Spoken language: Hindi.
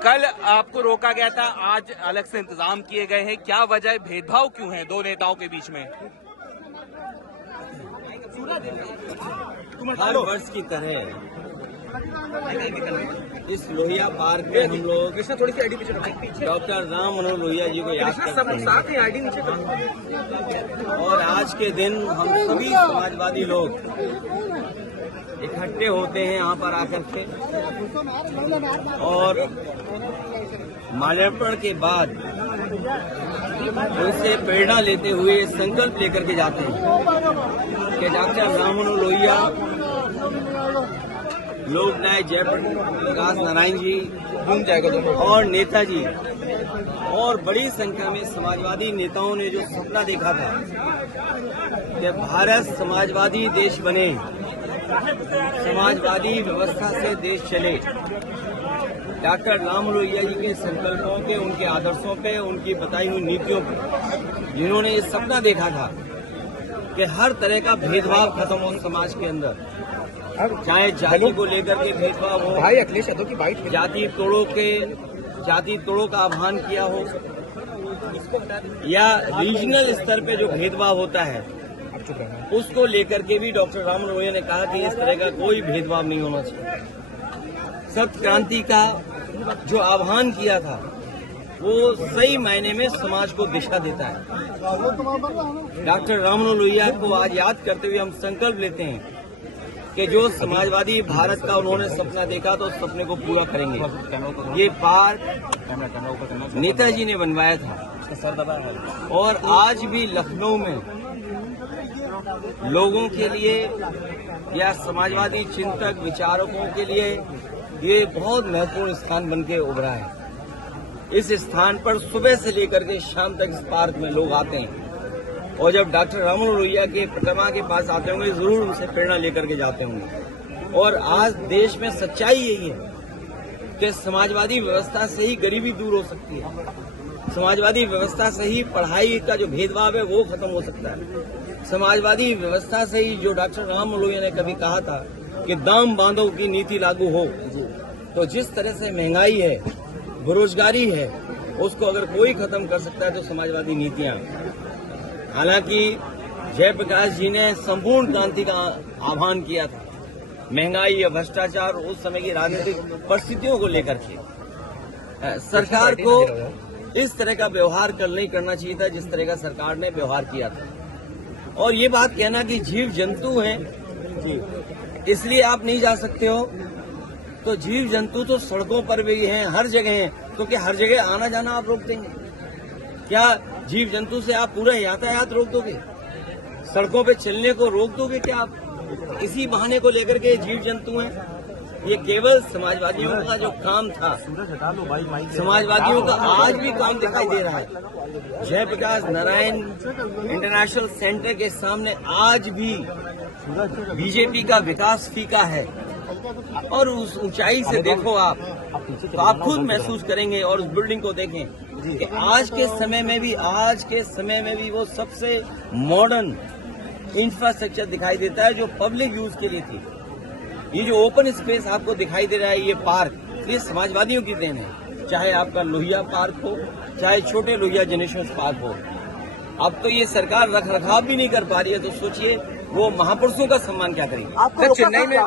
कल आपको रोका गया था, आज अलग से इंतजाम किए गए हैं, क्या वजह, भेदभाव क्यों है दो नेताओं के बीच में? हर वर्ष की तरह इस लोहिया पार्क में हम लोग डॉक्टर राम मनोहर लोहिया जी को याद करते हैं और आज के दिन हम सभी समाजवादी लोग इकट्ठे होते हैं यहाँ पर आकर के और माल्यार्पण के बाद उनसे प्रेरणा लेते हुए संकल्प लेकर के जाते हैं कि डॉक्टर राम मनोहर लोहिया, लोकनायक जयप्रकाश नारायण जी और नेताजी और बड़ी संख्या में समाजवादी नेताओं ने जो सपना देखा था कि भारत समाजवादी देश बने, समाजवादी व्यवस्था से देश चले, डॉक्टर राम मनोहर लोहिया जी के संकल्पों पे, उनके आदर्शों पे, उनकी बताई हुई नीतियों पे, जिन्होंने ये सपना देखा था कि हर तरह का भेदभाव खत्म हो समाज के अंदर, चाहे जाति को लेकर के भेदभाव हो, जाति तोड़ों का आह्वान किया हो, या रीजनल स्तर पे जो भेदभाव होता है उसको लेकर के भी डॉक्टर राम मनोहर लोहिया ने कहा कि इस तरह का कोई भेदभाव नहीं होना चाहिए। सत्य क्रांति का जो आह्वान किया था वो सही मायने में समाज को दिशा देता है। डॉक्टर राम मनोहर लोहिया को आज याद करते हुए हम संकल्प लेते हैं कि जो समाजवादी भारत का उन्होंने सपना देखा तो उस सपने को पूरा करेंगे। ये पार्क नेताजी ने बनवाया था और आज भी लखनऊ में लोगों के लिए या समाजवादी चिंतक विचारकों के लिए ये बहुत महत्वपूर्ण स्थान बन के उभरा है। इस स्थान पर सुबह से लेकर के शाम तक इस पार्क में लोग आते हैं और जब डॉक्टर राम मनोहर लोहिया के प्रतिमा के पास आते होंगे जरूर उनसे प्रेरणा लेकर के जाते होंगे। और आज देश में सच्चाई यही है कि समाजवादी व्यवस्था से ही गरीबी दूर हो सकती है, समाजवादी व्यवस्था से ही पढ़ाई का जो भेदभाव है वो खत्म हो सकता है, समाजवादी व्यवस्था से ही जो डॉक्टर राम मनोहर लोहिया ने कभी कहा था कि दाम बांधो की नीति लागू हो, तो जिस तरह से महंगाई है, बेरोजगारी है, उसको अगर कोई खत्म कर सकता है तो समाजवादी नीतियां। हालांकि जयप्रकाश जी ने संपूर्ण क्रांति का आह्वान किया था, महंगाई या भ्रष्टाचार उस समय की राजनीतिक परिस्थितियों को लेकर के सरकार को इस तरह का व्यवहार कल नहीं करना चाहिए था जिस तरह का सरकार ने व्यवहार किया था। और ये बात कहना कि जीव जंतु हैं इसलिए आप नहीं जा सकते हो, तो जीव जंतु तो सड़कों पर भी हैं, हर जगह हैं, तो क्या हर जगह आना जाना आप रोक देंगे? क्या जीव जंतु से आप पूरा यातायात रोक दोगे? सड़कों पे चलने को रोक दोगे क्या आप? इसी बहाने को लेकर के जीव जंतु हैं। ये केवल समाजवादियों का जो काम था, समाजवादियों का आज भी काम दिखाई दे रहा है। जयप्रकाश नारायण इंटरनेशनल सेंटर के सामने आज भी बीजेपी का विकास फीका है और उस ऊंचाई से देखो आप तो आप खुद महसूस करेंगे और उस बिल्डिंग को देखें कि आज के समय में भी वो सबसे मॉडर्न इंफ्रास्ट्रक्चर दिखाई देता है जो पब्लिक यूज के लिए थी। ये जो ओपन स्पेस आपको दिखाई दे रहा है, ये पार्क, ये समाजवादियों की देन है, चाहे आपका लोहिया पार्क हो, चाहे छोटे लोहिया जनेश्वर पार्क हो। अब तो ये सरकार रख रखाव भी नहीं कर पा रही है, तो सोचिए वो महापुरुषों का सम्मान क्या करेंगे। चेन्नई में